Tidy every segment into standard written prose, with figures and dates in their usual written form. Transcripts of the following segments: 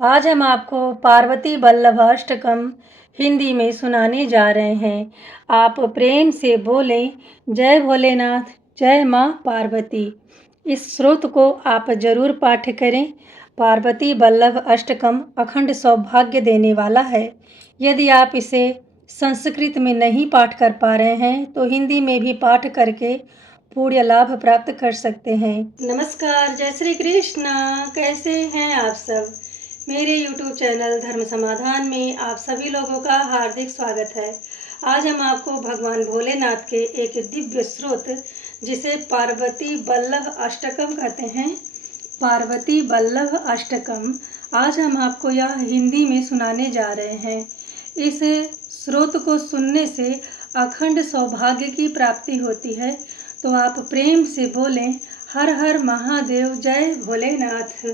आज हम आपको पार्वती वल्लभ अष्टकम हिंदी में सुनाने जा रहे हैं। आप प्रेम से बोलें, जय भोलेनाथ, जय माँ पार्वती। इस श्रोत को आप जरूर पाठ करें। पार्वती वल्लभ अष्टकम अखंड सौभाग्य देने वाला है। यदि आप इसे संस्कृत में नहीं पाठ कर पा रहे हैं तो हिंदी में भी पाठ करके पूर्ण लाभ प्राप्त कर सकते हैं। नमस्कार, जय श्री कृष्ण। कैसे हैं आप सब? मेरे YouTube चैनल धर्म समाधान में आप सभी लोगों का हार्दिक स्वागत है। आज हम आपको भगवान भोलेनाथ के एक दिव्य स्रोत जिसे पार्वती वल्लभ अष्टकम कहते हैं, पार्वती वल्लभ अष्टकम, आज हम आपको यह हिंदी में सुनाने जा रहे हैं। इस स्रोत को सुनने से अखंड सौभाग्य की प्राप्ति होती है। तो आप प्रेम से बोलें, हर हर महादेव, जय भोलेनाथ।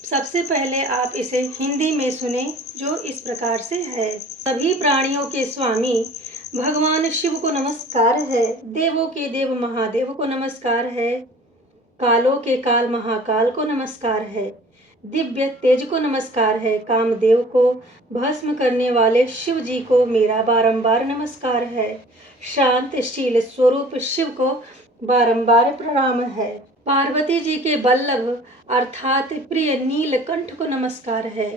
सबसे पहले आप इसे हिंदी में सुने, जो इस प्रकार से है। सभी प्राणियों के स्वामी भगवान शिव को नमस्कार है। देवों के देव महादेव को नमस्कार है। कालों के काल महाकाल को नमस्कार है। दिव्य तेज को नमस्कार है। कामदेव को भस्म करने वाले शिव जी को मेरा बारंबार नमस्कार है। शांत शील स्वरूप शिव को बारंबार प्रणाम है। पार्वती जी के वल्लभ अर्थात प्रिय नीलकंठ को नमस्कार है,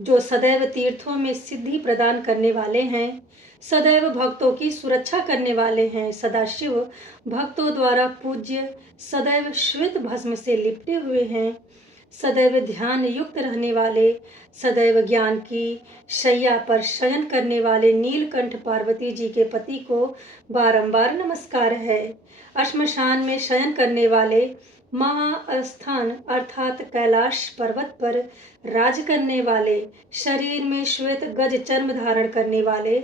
जो सदैव तीर्थों में सिद्धि प्रदान करने वाले हैं, सदैव भक्तों की सुरक्षा करने वाले हैं, सदाशिव भक्तों द्वारा पूज्य, सदैव श्वेत भस्म से लिपटे हुए हैं, सदैव ध्यान युक्त रहने वाले, सदैव ज्ञान की शैया पर शयन करने वाले नीलकंठ पार्वती जी के पति को बारंबार नमस्कार है। श्मशान में शयन करने वाले, महास्थान अर्थात कैलाश पर्वत पर राज करने वाले, शरीर में श्वेत गज चर्म धारण करने वाले,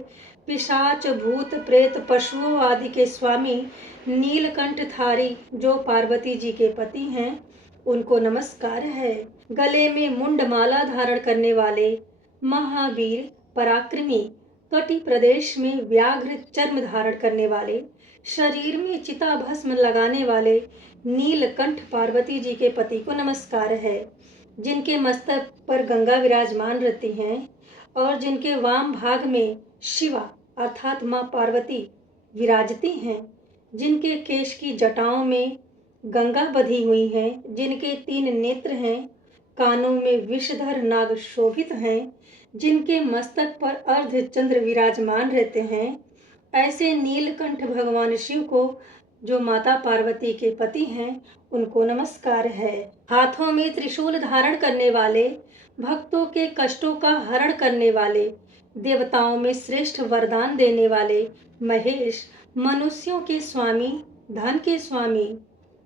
पिशाच भूत प्रेत पशुओं आदि के स्वामी नीलकंठधारी जो पार्वती जी के पति हैं, उनको नमस्कार है। गले में मुंडमाला धारण करने वाले, महावीर पराक्रमी, कटि प्रदेश में व्याघ्र चर्म धारण करने वाले, शरीर में चिता भस्म लगाने वाले नीलकंठ पार्वती जी के पति को नमस्कार है, जिनके मस्तक पर गंगा विराजमान रहती हैं और जिनके वाम भाग में शिवा अर्थात माँ पार्वती विराजती हैं, जिनके केश की जटाओं में गंगा बधी हुई है, जिनके 3 नेत्र हैं, कानों में विषधर नाग शोभित हैं, जिनके मस्तक पर अर्ध चंद्र विराजमान रहते हैं, ऐसे नीलकंठ भगवान शिव को जो माता पार्वती के पति हैं, उनको नमस्कार है। हाथों में त्रिशूल धारण करने वाले, भक्तों के कष्टों का हरण करने वाले, देवताओं में श्रेष्ठ वरदान देने वाले महेश, मनुष्यों के स्वामी, धन के स्वामी,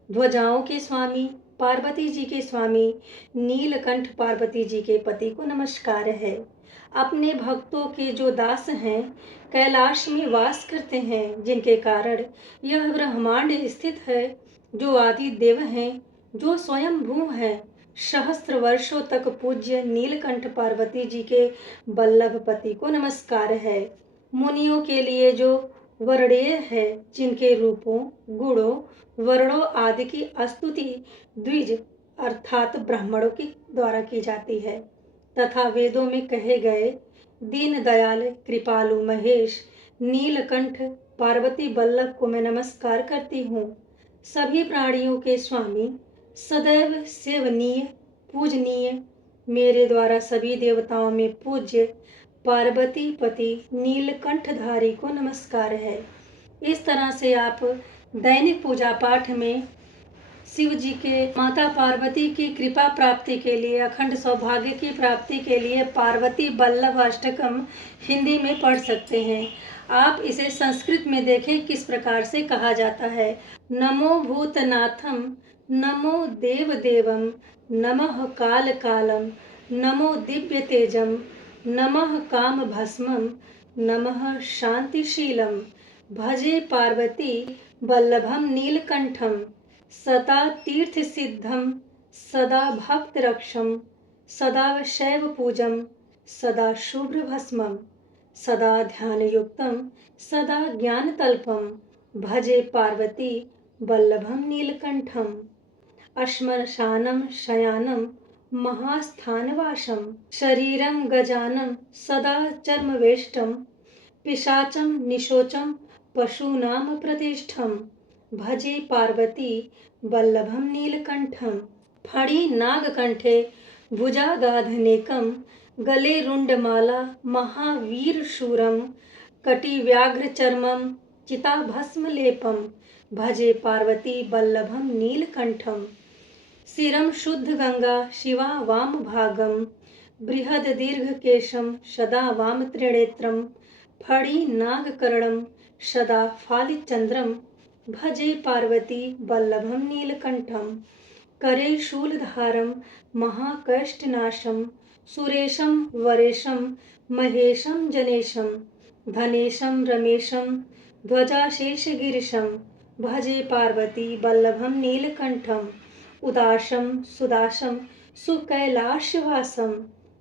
ध्वजाओं के स्वामी, पार्वती जी के स्वामी नीलकंठ पार्वती जी के पति को नमस्कार है। अपने भक्तों के जो दास हैं, कैलाश में वास करते हैं, जिनके कारण यह ब्रह्मांड स्थित है, जो आदि देव हैं, जो स्वयं भू हैं, सहस्त्र वर्षों तक पूज्य नीलकंठ पार्वती जी के वल्लभ पति को नमस्कार है। मुनियों के लिए जो वर्णीय है, जिनके रूपों, गुणों, वर्णों आदि की स्तुति द्विज अर्थात ब्राह्मणों के द्वारा की जाती है, तथा वेदों में कहे गए दीन दयाल कृपालु महेश नीलकंठ पार्वती वल्लभ को मैं नमस्कार करती हूँ। सभी प्राणियों के स्वामी, सदैव सेवनीय, पूजनीय, मेरे द्वारा सभी देवताओं में पूज्य पार्वती पति नीलकंठधारी को नमस्कार है। इस तरह से आप दैनिक पूजा पाठ में शिव जी के माता पार्वती की कृपा प्राप्ति के लिए, अखंड सौभाग्य की प्राप्ति के लिए पार्वती वल्लभ अष्टकम हिंदी में पढ़ सकते हैं। आप इसे संस्कृत में देखें किस प्रकार से कहा जाता है। नमो भूतनाथम, नमो देव देवम, नमः काल कालम, नमो दिव्य तेजम, नमः काम भस्मम, नमः शांतिशीलम, भजे पार्वती वल्लभम नीलकंठम, सदा तीर्थ सिद्धम, सदा भक्त रक्षम, सदा शैव पूजम, सदा शुभ्र भस्मम, सदा ध्यान युक्तम, सदा ज्ञान तल्पम, भजे पार्वती वल्लभम नीलकंठम। अश्मशानम शयानम महास्थानवासं शरीरं गजानं सदा चर्मवेष्टं पिशाचं निशोचं पशूनां प्रतिष्ठं भजे पार्वती वल्लभं नीलकण्ठं फणी नागकण्ठे भुजागाधनेकं गले रुण्डमाला महावीरशूरं कटिव्याघ्रचर्मं चिताभस्मलेपं भजे पार्वती वल्लभं नीलकण्ठं शिरं शुद्धगंगा शिवा वामभागं बृहद्दीर्घकेशं सदा वामत्रिनेत्रं फणिनागकर्णं सदा फालिचन्द्रं भजे पार्वती वल्लभं नीलकण्ठं करे शूलधारं महाकष्टनाशं सुरेशं वरेशं महेशं जनेशं धनेशं रमेशं ध्वजाशेषगिरिशं भजे पार्वती वल्लभं नीलकण्ठं उदासं सुदासं सुकैलासवासं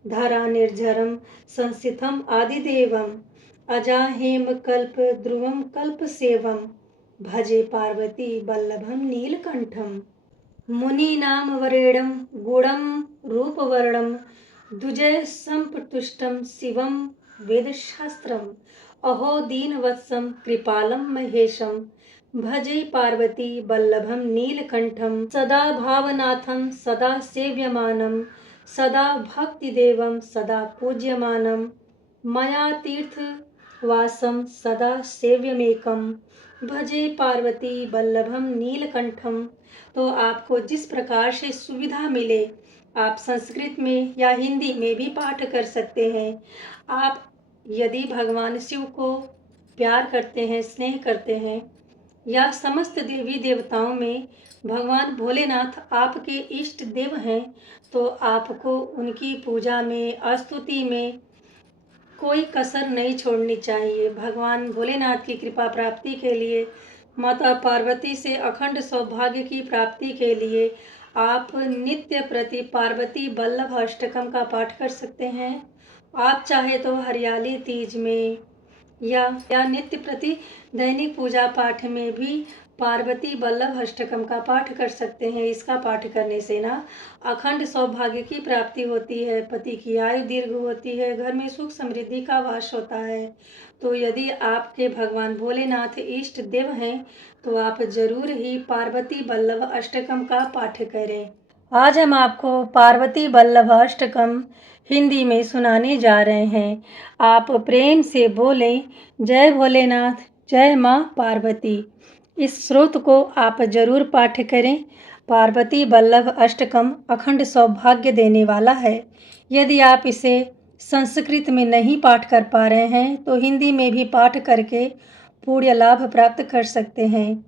धरानिर्झरं संस्थितम् आदिदेवम् अजाहेमकल्पद्रुवं कल्पसेवं भजे पार्वती वल्लभं नीलकण्ठं मुनीनां वरेण्यं गुणं रूपवर्णं द्विजसम्प्रतुष्टं शिवं वेदशास्त्रम् अहो दीनवत्सं कृपालं महेशं भजे पार्वती वल्लभं नीलकण्ठं सदा भावनाथं सदा सेव्यमानं सदा भक्तिदेवं सदा पूज्यमानं मया तीर्थवासं सदा सेव्यमेकं भजे पार्वती वल्लभं नीलकण्ठं। तो आपको जिस प्रकार से सुविधा मिले आप संस्कृत में या हिंदी में भी पाठ कर सकते हैं। आप यदि भगवान शिव को प्यार करते हैं, स्नेह करते हैं या समस्त देवी देवताओं में भगवान भोलेनाथ आपके इष्ट देव हैं, तो आपको उनकी पूजा में, स्तुति में कोई कसर नहीं छोड़नी चाहिए। भगवान भोलेनाथ की कृपा प्राप्ति के लिए, माता पार्वती से अखंड सौभाग्य की प्राप्ति के लिए आप नित्य प्रति पार्वती वल्लभ अष्टकम का पाठ कर सकते हैं। आप चाहे तो हरियाली तीज में या नित्य प्रति दैनिक पूजा पाठ में भी पार्वती वल्लभ अष्टकम का पाठ कर सकते हैं। इसका पाठ करने से ना अखंड सौभाग्य की प्राप्ति होती है, पति की आयु दीर्घ होती है, घर में सुख समृद्धि का वास होता है। तो यदि आपके भगवान भोलेनाथ इष्ट देव हैं तो आप जरूर ही पार्वती वल्लभ अष्टकम का पाठ करें। आज हम आपको पार्वती वल्लभ अष्टकम हिंदी में सुनाने जा रहे हैं। आप प्रेम से बोलें जय भोलेनाथ, जय माँ पार्वती। इस श्रोत को आप जरूर पाठ करें। पार्वती वल्लभ अष्टकम अखंड सौभाग्य देने वाला है। यदि आप इसे संस्कृत में नहीं पाठ कर पा रहे हैं तो हिंदी में भी पाठ करके पुण्य लाभ प्राप्त कर सकते हैं।